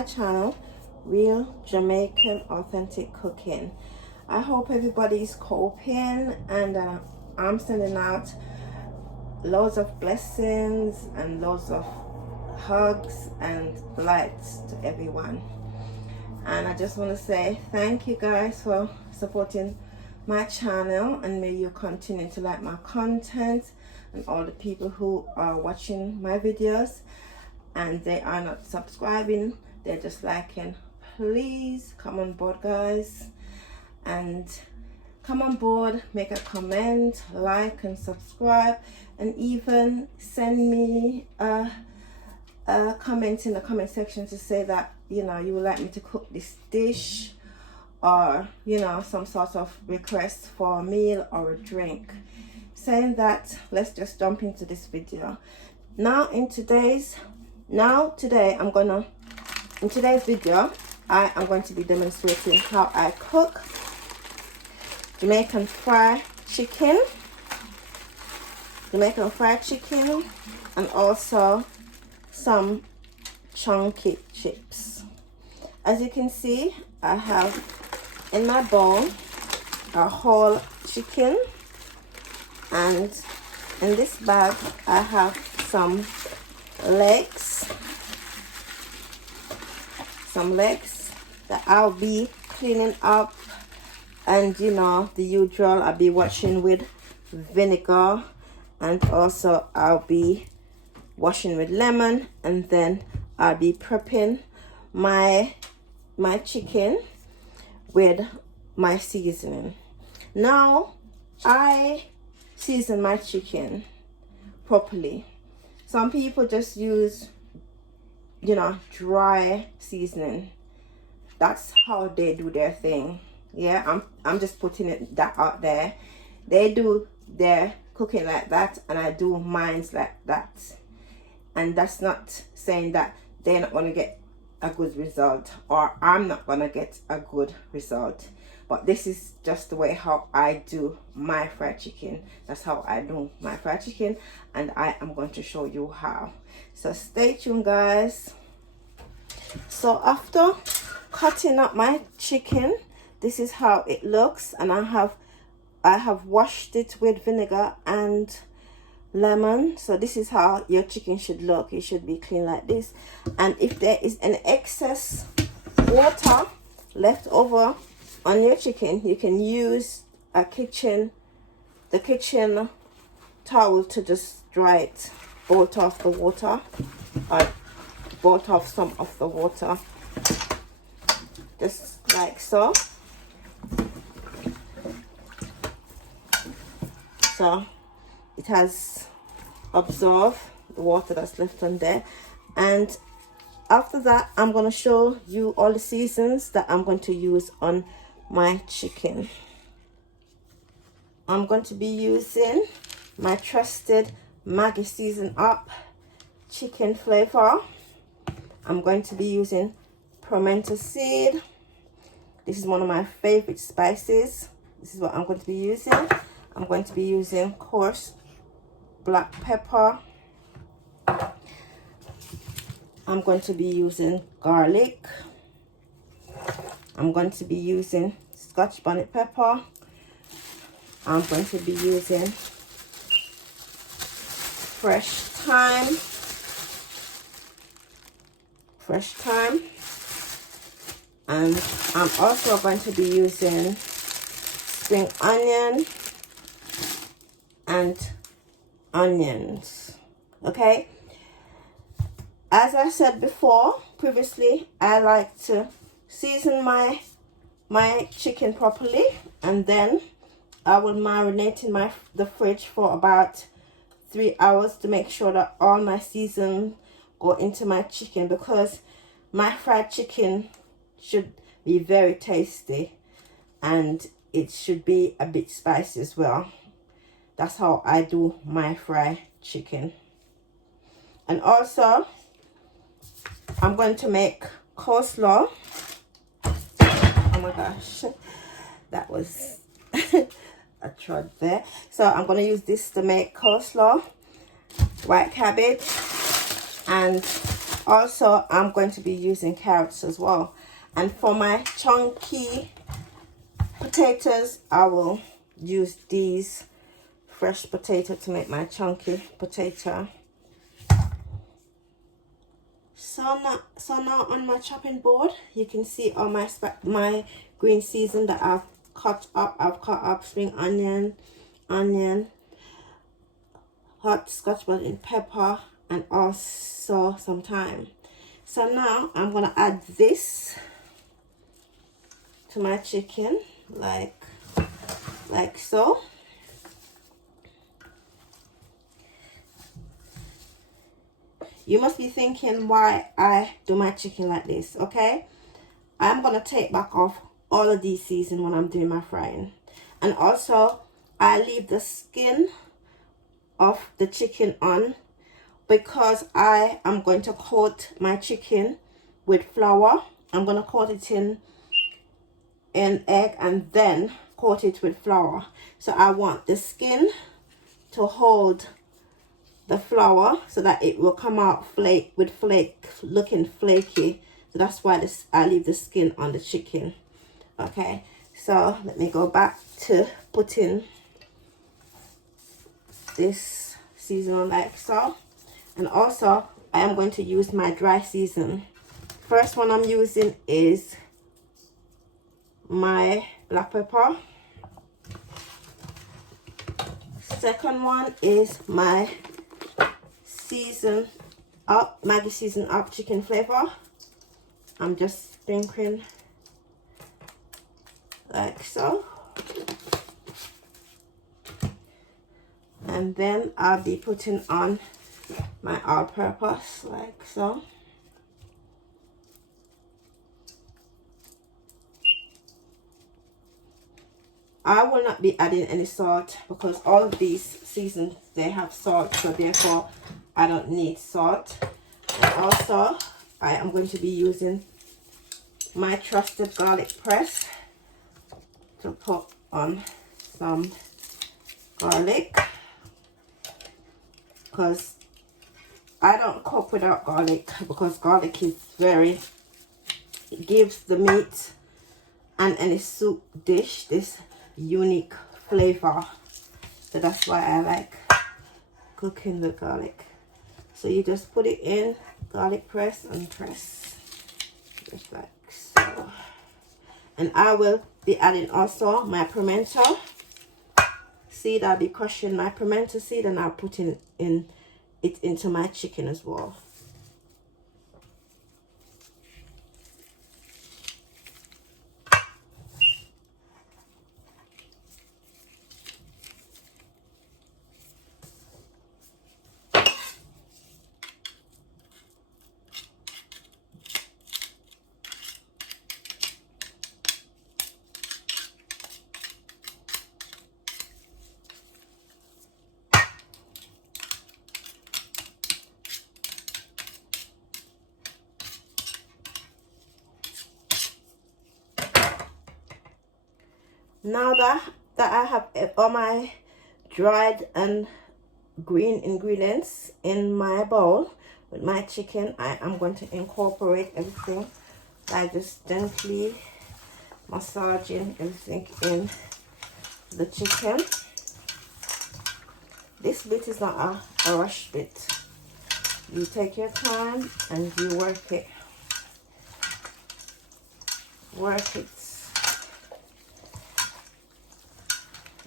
my channel, Real Jamaican Authentic Cooking. I hope everybody's coping, and I'm sending out loads of blessings and loads of hugs and lights to everyone. And I just want to say thank you guys for supporting my channel, and may you continue to like my content, and all the people who are watching my videos and they are not subscribing, they're just liking, please come on board, guys, and come on board, make a comment, like and subscribe, and even send me a comment in the comment section to say that you would like me to cook this dish, or some sort of request for a meal or a drink. Saying that, let's just jump into this video now. In today's video I am going to be demonstrating how I cook Jamaican fried chicken, and also some chunky chips. As you can see, I have in my bowl a whole chicken, and in this bag I have some legs that I'll be cleaning up, and the usual, I'll be washing with vinegar, and also I'll be washing with lemon, and then I'll be prepping my chicken with my seasoning. Now I season my chicken properly. Some people just use dry seasoning. That's how they do their thing. Yeah, I'm just putting that out there. They do their cooking like that, and I do mine's like that. And that's not saying that they're not going to get a good result, or I'm not going to get a good result. But this is just the way how I do my fried chicken. That's how I do my fried chicken, and I am going to show you how. So stay tuned, guys. So after cutting up my chicken, this is how it looks, and I have washed it with vinegar and lemon. So this is how your chicken should look. It should be clean like this. And if there is an excess water left over on your chicken, you can use the kitchen towel to just dry it, bolt off the water, or bolt off some of the water, just like so. So it has absorbed the water that's left on there. And after that, I'm going to show you all the seasons that I'm going to use on my chicken. I'm going to be using my trusted Maggi season up chicken flavor. I'm going to be using pimento seed. This is one of my favorite spices. This is what I'm going to be using. I'm going to be using coarse black pepper. I'm going to be using garlic. I'm going to be using Scotch bonnet pepper. I'm going to be using fresh thyme. And I'm also going to be using spring onion and onions. Okay, as I said previously, I like to season my chicken properly, and then I will marinate in the fridge for about 3 hours to make sure that all my seasons go into my chicken, because my fried chicken should be very tasty, and it should be a bit spicy as well. That's how I do my fried chicken. And also, I'm going to make coleslaw. Oh my gosh, that was a trod there. So I'm going to use this to make coleslaw, white cabbage, and Also, I'm going to be using carrots as well. And for my chunky potatoes, I will use these fresh potato to make my chunky potato. So now on my chopping board, you can see all my green season that I've cut up. I've cut up spring onion, hot Scotch bonnet pepper, and also some thyme. So now I'm gonna add this to my chicken, like so. You must be thinking why I do my chicken like this, okay? I'm gonna take back off all of these season when I'm doing my frying. And also, I leave the skin of the chicken on because I am going to coat my chicken with flour. I'm gonna coat it in egg and then coat it with flour. So I want the skin to hold the flour so that it will come out looking flaky. So that's why I leave the skin on the chicken. Okay, so let me go back to putting this season like so. And also I am going to use my dry season. First one I'm using is my black pepper. Second one is my Maggi season up chicken flavor. I'm just sprinkling like so. And then I'll be putting on my all-purpose like so. I will not be adding any salt because all of these seasons they have salt, so therefore I don't need salt. And also I am going to be using my trusted garlic press to put on some garlic because I don't cook without garlic, because garlic is it gives the meat and any soup dish this unique flavor. So that's why I like cooking with garlic. So you just put it in, garlic press and press, just like so. And I will be adding also my pimento seed. I'll be crushing my pimento seed and I'll put it into my chicken as well. Now that I have all my dried and green ingredients in my bowl with my chicken, I am going to incorporate everything by just gently massaging everything in the chicken. This bit is not a rush bit. You take your time and you work it.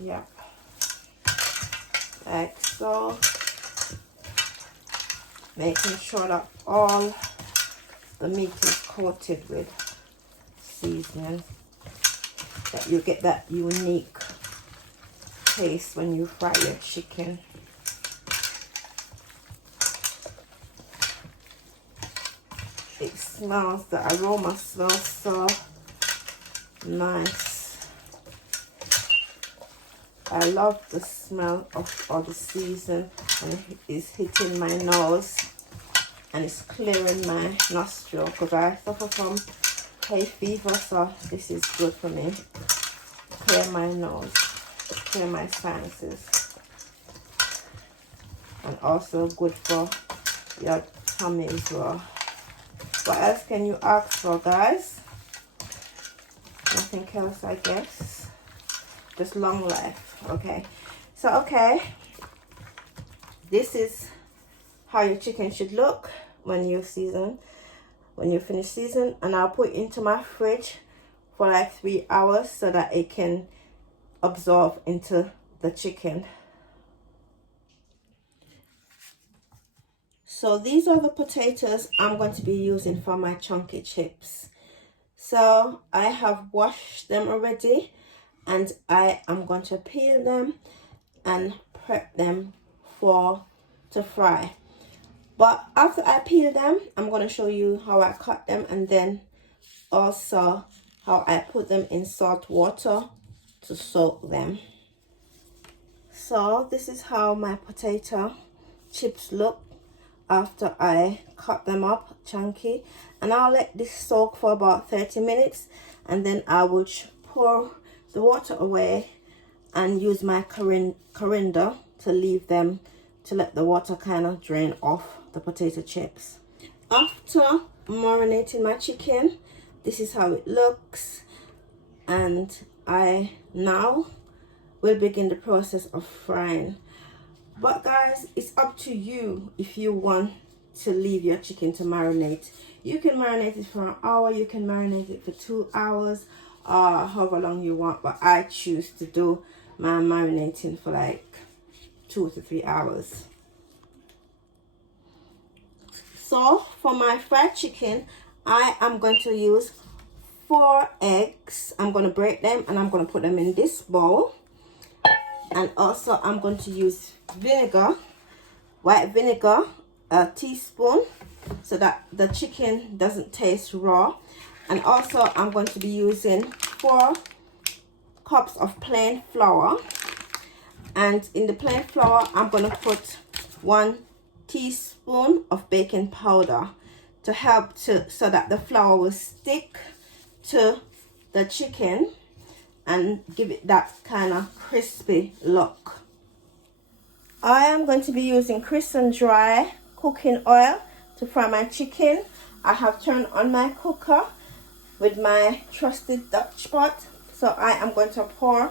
Yeah, like so, making sure that all the meat is coated with seasoning, that you get that unique taste when you fry your chicken. It smells, the aroma smells so nice. I love the smell of all the season, and it's hitting my nose and it's clearing my nostril because I suffer from hay fever, so this is good for me. Clear my nose, clear my sinuses, and also good for your tummy as well. What else can you ask for, guys? Nothing else, I guess. Just long life. Okay. So, okay. This is how your chicken should look when you finish season. And I'll put it into my fridge for like 3 hours so that it can absorb into the chicken. So these are the potatoes I'm going to be using for my chunky chips. So I have washed them already, and I am going to peel them and prep them to fry. But after I peel them, I'm going to show you how I cut them, and then also how I put them in salt water to soak them. So this is how my potato chips look after I cut them up chunky, and I'll let this soak for about 30 minutes, and then I will pour the water away and use my coriander to let the water kind of drain off the potato chips. After marinating my chicken, this is how it looks, and I now will begin the process of frying. But guys, it's up to you if you want to leave your chicken to marinate. You can marinate it for an hour, you can marinate it for 2 hours, or however long you want, but I choose to do my marinating for like 2 to 3 hours. So for my fried chicken, I am going to use 4 eggs. I'm going to break them and I'm going to put them in this bowl. And also I'm going to use vinegar, white vinegar, a teaspoon, so that the chicken doesn't taste raw. And also I'm going to be using 4 cups of plain flour. And in the plain flour, I'm going to put 1 teaspoon of baking powder to help so that the flour will stick to the chicken and give it that kind of crispy look. I am going to be using crisp and dry cooking oil to fry my chicken. I have turned on my cooker with my trusted Dutch pot. So I am going to pour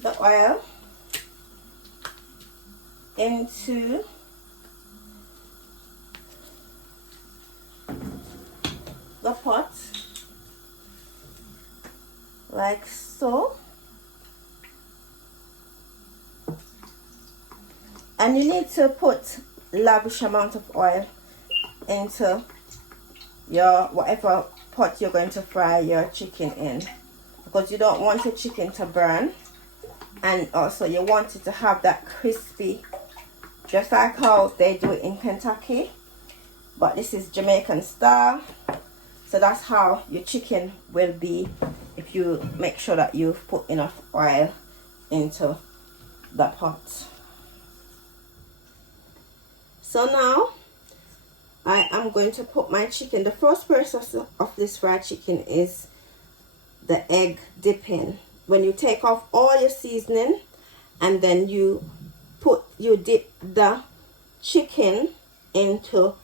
the oil into the pot like so, and you need to put lavish amount of oil into your whatever pot you're going to fry your chicken in, because you don't want your chicken to burn, and also you want it to have that crispy, just like how they do it in Kentucky, but this is Jamaican style. So that's how your chicken will be if you make sure that you've put enough oil into the pot. So now I am going to put my chicken. The first process of this fried chicken is the egg dipping. When you take off all your seasoning and then you dip the chicken into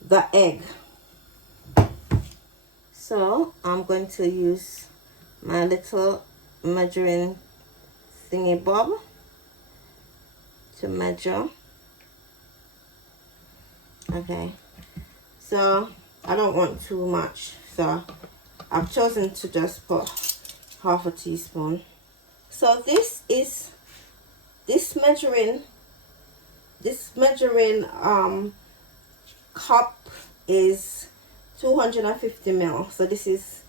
the egg. So I'm going to use my little measuring thingy bob to measure. Okay, so I don't want too much, so I've chosen to just put half a teaspoon. So this measuring cup is 250 ml. So this is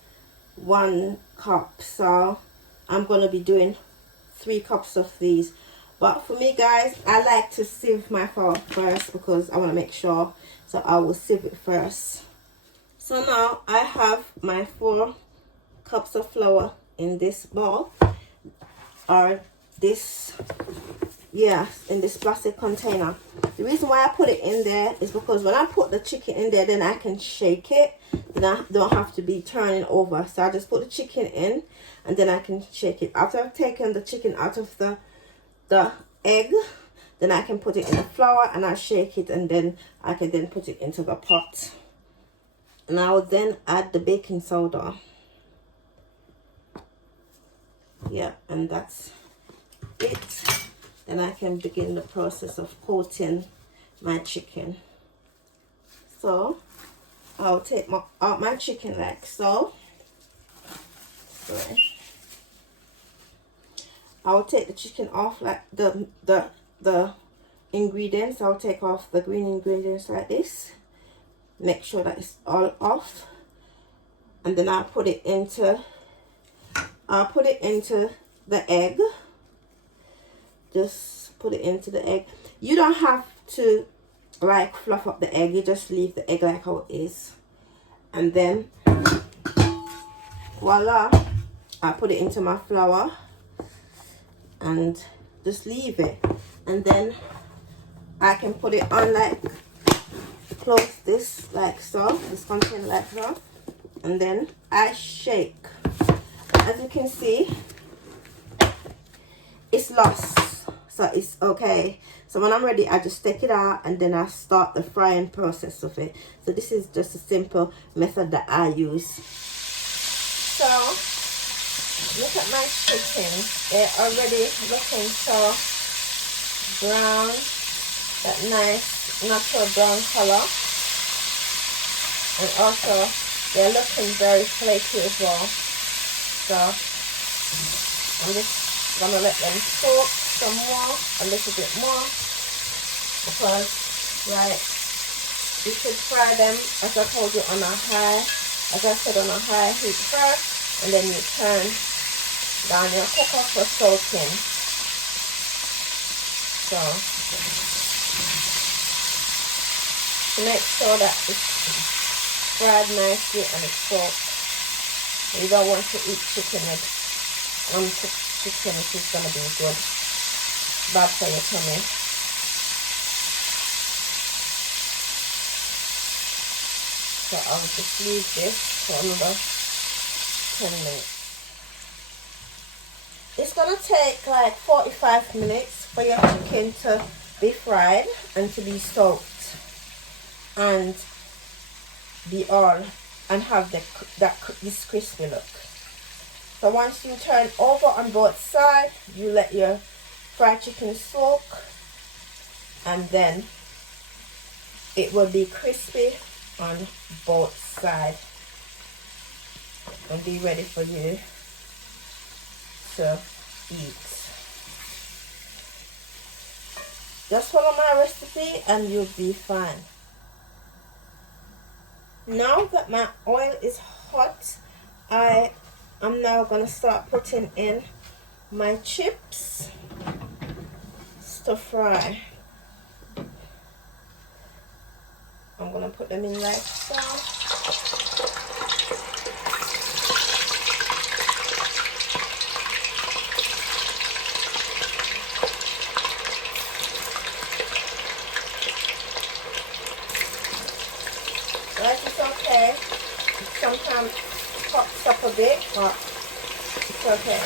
1 cup. So I'm going to be doing 3 cups of these. But for me, guys, I like to sieve my flour first because I want to make sure. So I will sieve it first. So now I have my 4 cups of flour in this bowl, or this, yeah, in this plastic container. The reason why I put it in there is because when I put the chicken in there, then I can shake it. Then I don't have to be turning over. So I just put the chicken in and then I can shake it. After I've taken the chicken out of the egg, then I can put it in the flour and I shake it, and then I can then put it into the pot. Now then add the baking soda. Yeah, and that's it. Then I can begin the process of coating my chicken. So I'll take out my chicken like so. Sorry. I'll take the chicken off like the ingredients. I'll take off the green ingredients like this. Make sure that it's all off, and then I'll put it into the egg. Just put it into the egg. You don't have to like fluff up the egg, you just leave the egg like how it is, and then voila, I put it into my flour and just leave it, and then I can put it on like close this like so, this container like so, and then I shake. As you can see, it's lost, so it's okay. So when I'm ready, I just take it out and then I start the frying process of it. So this is just a simple method that I use. So look at my chicken. They're already looking so brown, that nice natural brown color. And also they're looking very flaky as well. So I'm just gonna let them cook some more, a little bit more, because right, you should fry them, as I told you, on a high, as I said, on a high heat first, and then you turn down your cooker for soaking. So to make sure that it's fried nicely and it's soaked. You don't want to eat chicken with chicken which is gonna be good, bad for your tummy. So I'll just leave this for another 10 minutes. It's gonna take like 45 minutes for your chicken to be fried and to be soaked and be all and have this crispy look. So once you turn over on both sides, you let your fried chicken soak, and then it will be crispy on both sides and be ready for you to eat. Just follow my recipe and you'll be fine. Now that my oil is hot, I'm now gonna start putting in my chips to fry. I'm gonna put them in like so. Right, it's okay. Sometimes pops up a bit, but it's okay.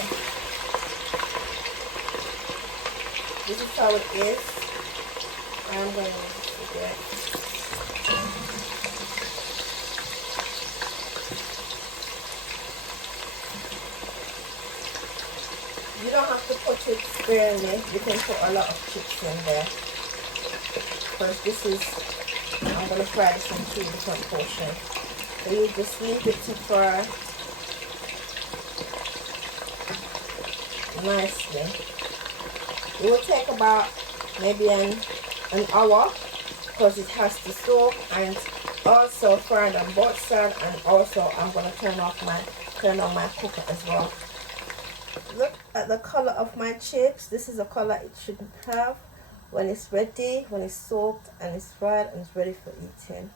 This is how it is. I'm going to do it. You don't have to put it sparingly. You can put a lot of chips in there. Because this is, I'm going to fry this in 2 different portions. So you just leave it to fry nicely. It will take about maybe an hour because it has to soak and also fry on both sides, and also I'm going to turn on my cooker as well. Look at the color of my chips. This is the color it should have when it's ready, when it's soaked and it's fried and it's ready for eating.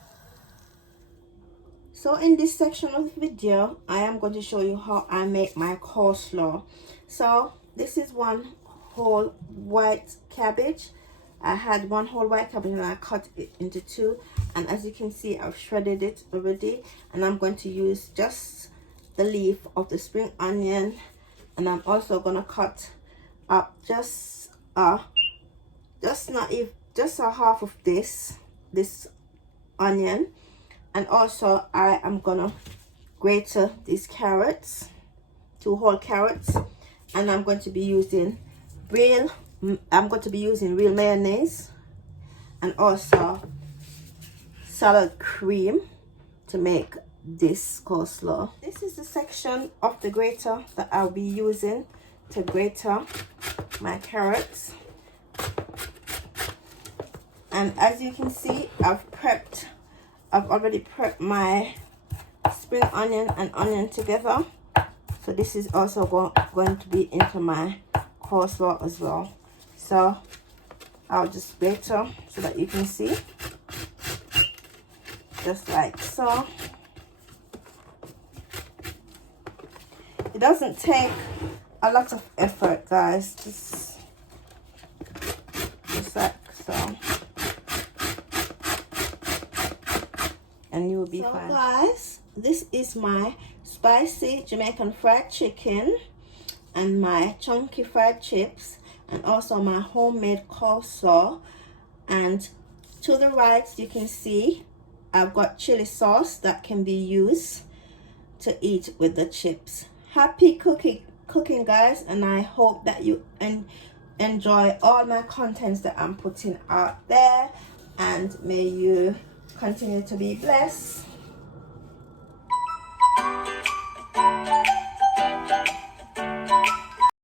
So in this section of the video, I am going to show you how I make my coleslaw. So this is one whole white cabbage. I had one whole white cabbage and I cut it into 2, and as you can see, I've shredded it already, and I'm going to use just the leaf of the spring onion, and I'm also going to cut up just a half of this onion, And also I am gonna grate these carrots, 2 whole carrots, and I'm going to be using real mayonnaise and also salad cream to make this coleslaw. This is the section of the grater that I'll be using to grate my carrots. And as you can see, I've already prepped my spring onion and onion together. So this is also going to be into my coleslaw as well. So I'll just grate so that you can see, just like so. It doesn't take a lot of effort, guys, just like so, and you will be fine. Guys, this is my spicy Jamaican fried chicken and my chunky fried chips, and also my homemade coleslaw. And to the right you can see I've got chili sauce that can be used to eat with the chips. Happy cooking, guys, and I hope that you enjoy all my contents that I'm putting out there, and may you continue to be blessed.